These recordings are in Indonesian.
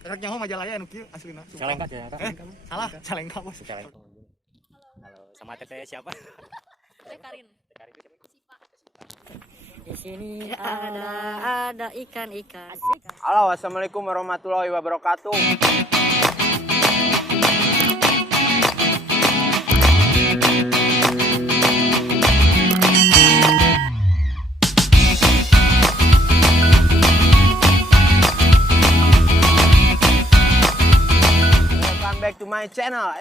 Rek nyaho Majalaya anu kieu aslina. Calengka. Salah, Calengka bos. Calengka. Halo, sama teteh siapa? Teh Karin. Di sini ada ikan-ikan. Halo, assalamualaikum warahmatullahi wabarakatuh. Welcome back to my channel.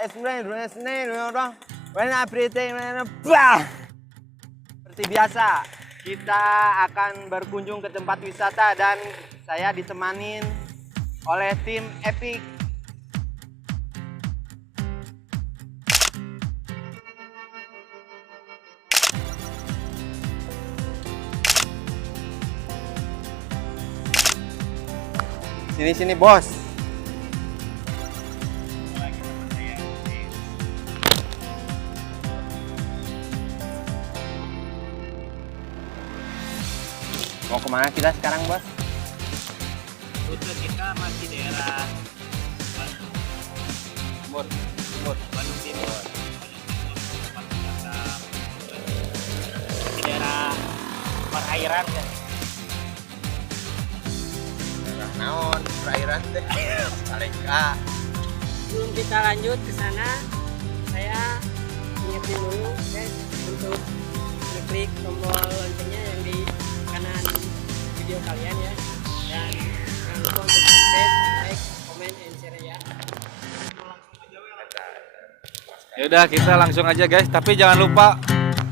Seperti biasa, kita akan berkunjung ke tempat wisata dan saya ditemanin oleh tim Epic. Sini bos. Mau kemana kita sekarang, bos? Rute kita masih daerah Bandung Timur. Di daerah perairan kan. Daerah naon, perairan teh. Calengka. Sebelum kita lanjut ke sana, saya ingetin dulu guys untuk klik tombol loncengnya yang di kanan video kalian ya. Dan jangan lupa untuk subscribe, like, comment, and share ya. Yaudah kita langsung aja guys, tapi jangan lupa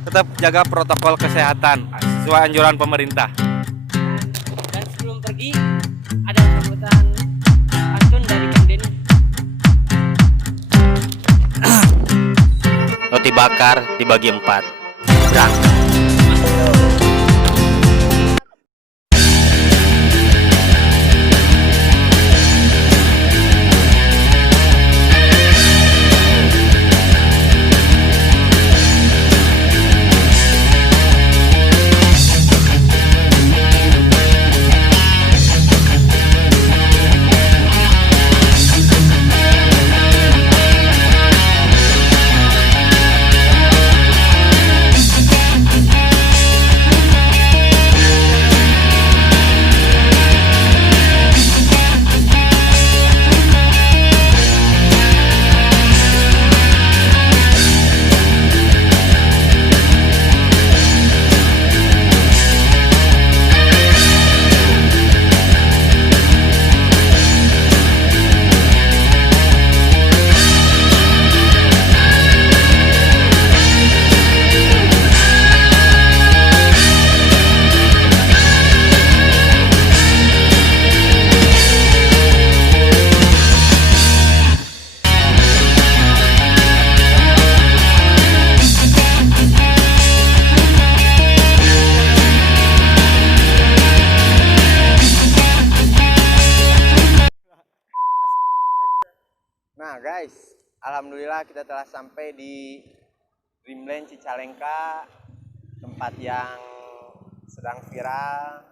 tetap jaga protokol kesehatan sesuai anjuran pemerintah. Dan sebelum pergi, ada sambutan pantun dari Kang Denny. Roti bakar dibagi 4. Berangkat. Nah guys, alhamdulillah kita telah sampai di Dreamland Cicalengka, tempat yang sedang viral.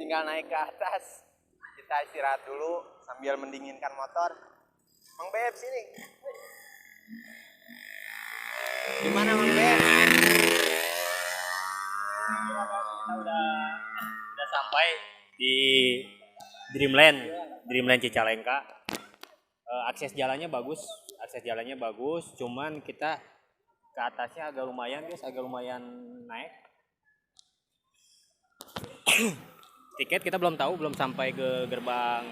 Tinggal naik ke atas, kita istirahat dulu sambil mendinginkan motor. Mang Beb sini. Gimana Mang Beb? Kita udah sampai di Dreamland Cicalengka. Akses jalannya bagus, cuman kita ke atasnya agak lumayan guys, naik. Tiket kita belum sampai ke gerbang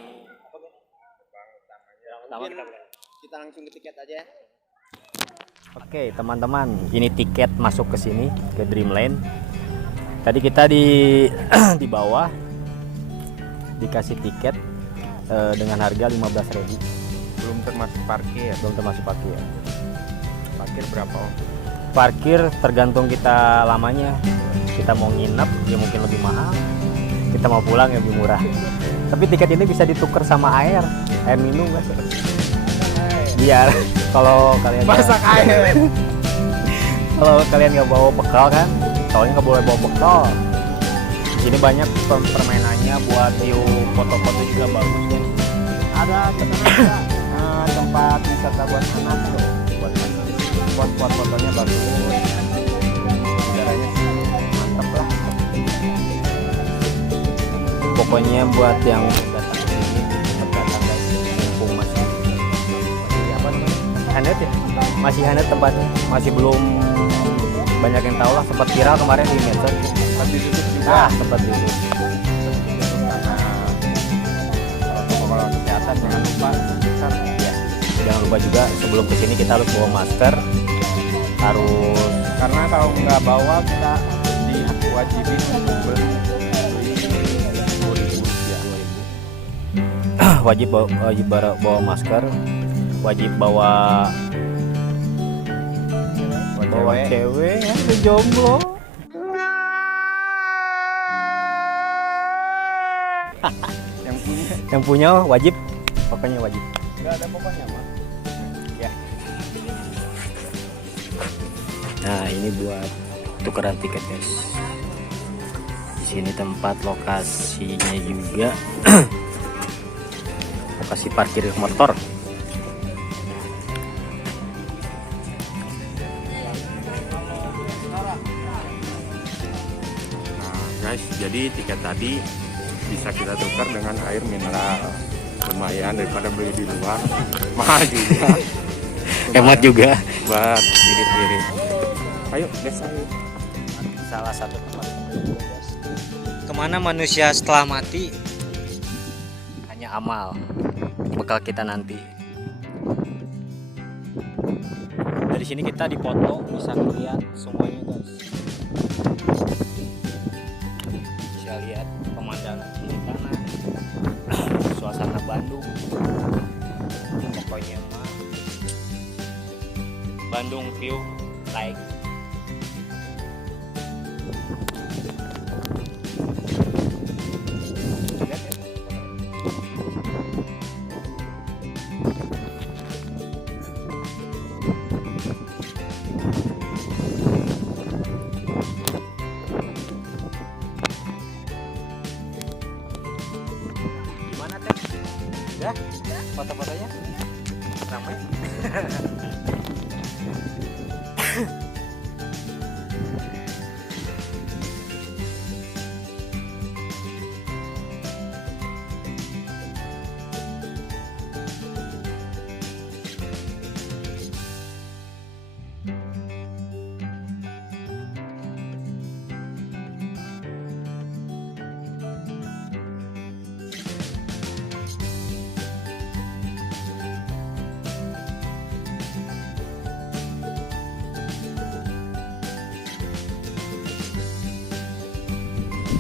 utama. Kita langsung ke tiket aja ya. Oke teman-teman, ini tiket masuk ke sini ke Dreamland. Tadi kita di bawah dikasih tiket dengan harga 15.000. Belum termasuk parkir. Parkir berapa Om? Parkir tergantung kita lamanya. Kita mau nginep ya mungkin lebih mahal, kita mau pulang ya lebih murah. Tapi tiket ini bisa ditukar sama air minum guys. Biar kalau kalian Masak air. kalau kalian nggak bawa bekal kan, soalnya nggak boleh bawa bekal. Di sini banyak permainannya buat view foto-foto juga bagus kan. ada ke sana juga tempat wisata buat anak tuh, buat spot-spot fotonya bagus, udaranya sih mantap lah. Pokoknya buat yang datang ke sini tetap datang guys, mumpung masih apa namanya, hangat ya, masih hangat tempatnya, masih belum banyak yang tahu lah. Sempat viral kemarin di medsos, Sempat ditutup juga sempat dulu. karena protokol kesehatan, jangan lupa Ya, jangan lupa juga sebelum kesini kita harus bawa masker, harus karena kalau nggak bawa kita diwajibin untuk beli 2.000 rupiah. wajib bawa masker, wajib bawa cewek yang jomblo. Yang punya wajib, pokoknya wajib. Nggak ada pokoknya mah. Ya. Nah, ini buat tukeran tiket guys. Di sini tempat lokasinya juga lokasi parkir motor. Nah, guys, jadi tiket tadi bisa kita tukar dengan air mineral. Lumayan daripada beli di luar. Mahal juga. Hemat juga. Buat irit-irit. Ayo, desa yuk. Salah satu tempat. Kemana manusia setelah mati? Hanya amal. Bekal kita nanti. Dari sini kita dipoto bisa melihat semuanya guys. Bisa lihat pemandangan kiri kanan, suasana Bandung. Pokoknya mah Bandung view like. Gimana teh? Udah? Foto-fotonya? Ramai?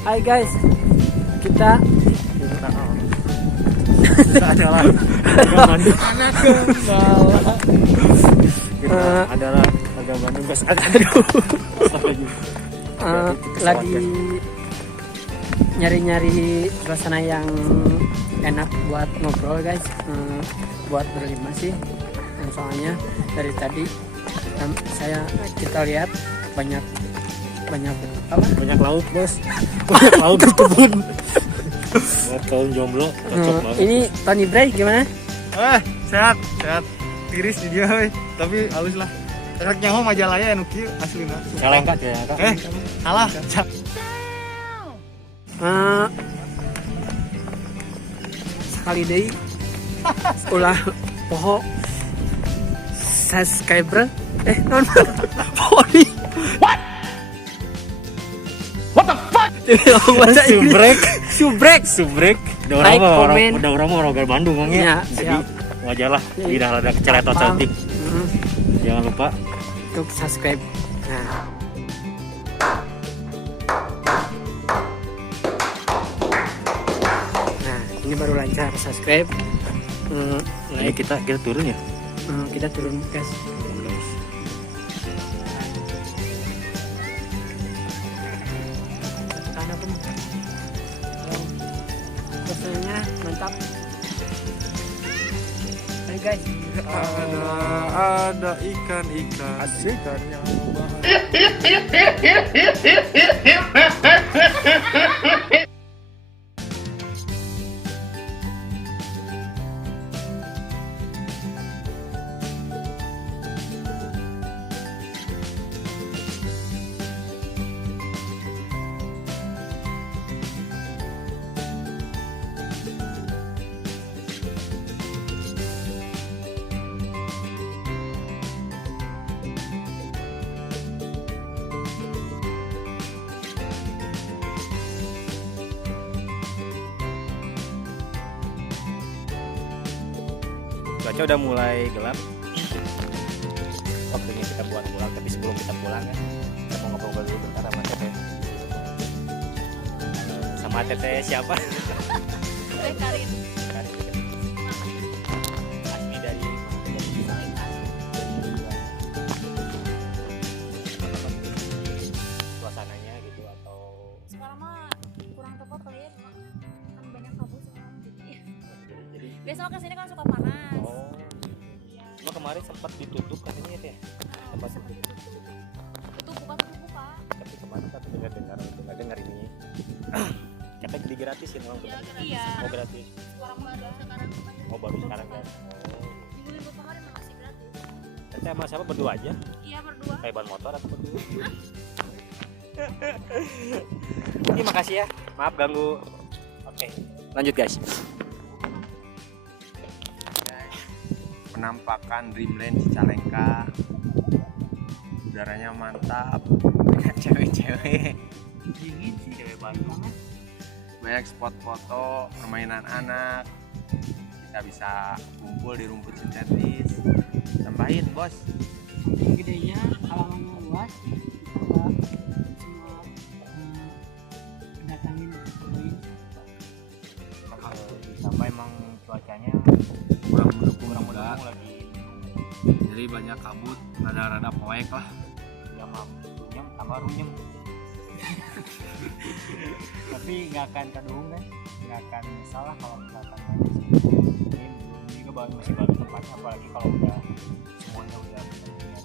Hai guys, kita adalah adalah warga Bandung guys. lagi nyari-nyari suasana yang enak buat ngobrol guys. Buat berlima sih, soalnya dari tadi kita lihat banyak apa? Banyak laut bos. Banyak laut di kebun. Buat kaum jomblo cocok banget. Ini Tony Bray gimana? Sehat tiris di dia we. Tapi halus lah rek nyaho Majalaya anu kieu aslina Calengka. salah sekali deui ulah poho subscriber non poli what the fuck subrek like, komen. Udah orang mau rogal Bandung kan Ya, ya. Jadi siap. wajar lah. Tidak ada keceletot cantik. Jangan lupa untuk subscribe. Nah, ini baru lancar subscribe. ini kita turun ya. Kita turun guys. Karena pun rasanya mantap. Hai guys. Ada ikan asik yang Cuaca udah mulai gelap. Waktunya kita buat pulang, tapi sebelum kita pulang kan kita mau ngobrol dulu bentar sama Teteh. Sama Teteh siapa? Karin. Asmi dari suasananya gitu atau Sekarang mah kurang tepat kali ya, kan banyak kabut semua. jadi Besok kesini kan suka panas. oh Iya. cuma kemarin sempat ditutup katanya ya Teh? Sempat ditutup. Itu buka. Tapi kemarin kan dengar ini katanya jadi gratisin orang tuh. Iya. Oh gratis. Sekarang Oh baru sekarang kan. minggu kemarin masih gratis. Nanti sama siapa berdua aja? Iya berdua. Kayak ban motor atau berdua? Ini makasih ya. Maaf ganggu. Oke, lanjut guys. Penampakan Dreamland Cicalengka, udaranya mantap, banyak cewek-cewek, Dingin sih cewek Bandung. banyak spot foto, permainan anak, kita bisa kumpul di rumput sintetis. Tambahin bos, Gedenya halamannya luas, kita semua datangin poin. Ditambah emang cuacanya kurang mendukung kurang juga. mendukung lagi. Jadi banyak kabut, rada-rada poek lah. Ya maaf, runyem tambah runyem. Tapi nggak akan kedung kan, nggak akan salah kalau misalkan ini juga masih baru tempatnya, apalagi kalau udah semuanya udah benar-benar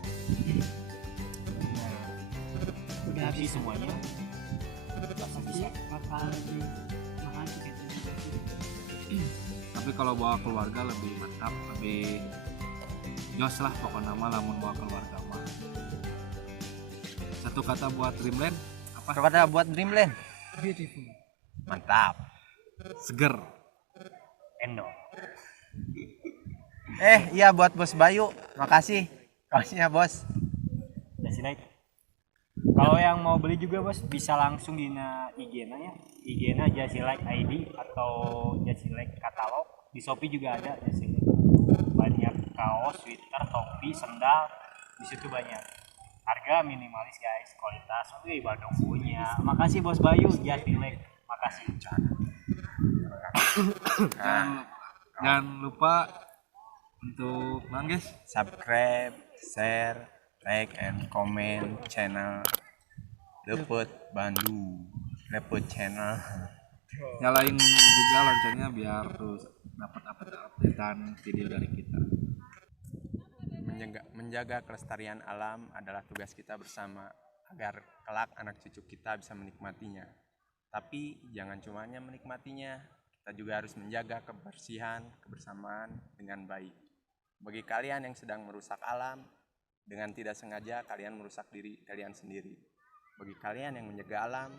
Udah habis semuanya langsung pasti bisa. bakal lebih mahal tiketnya. Tapi kalau bawa keluarga lebih mantap, lebih jos lah pokoknya mah lamun bawa keluarga mah. Satu kata buat Dreamland apa? kata buat Dreamland, Beautiful. mantap. Seger. Endo. Iya buat Bos Bayu, makasih. Kaosnya bos. Jasi Like. Kalau yang mau beli juga bos bisa langsung di IG-na ya. IG-na Jasi Like ID atau Jasi Like katalog. Di Shopee juga ada Jasi Like. Banyak kaos, sweater, topi, sendal. Di situ banyak. Harga minimalis guys, kualitas. Wih, Bandung punya. Makasih Bos Bayu, Jasi Like. Makasih. Jangan lupa untuk guys Subscribe, share, like, and comment channel Lepet Bandung, Lepet channel. nyalain juga loncengnya biar terus dapat update-updatean video dari kita. Menjaga kelestarian alam adalah tugas kita bersama agar kelak anak cucu kita bisa menikmatinya. Tapi jangan cuma menikmatinya, kita juga harus menjaga kebersihan, kebersamaan dengan baik. Bagi kalian yang sedang merusak alam, dengan tidak sengaja kalian merusak diri kalian sendiri. Bagi kalian yang menjaga alam,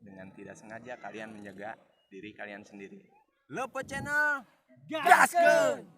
dengan tidak sengaja kalian menjaga diri kalian sendiri. Lepet channel, gaskeun!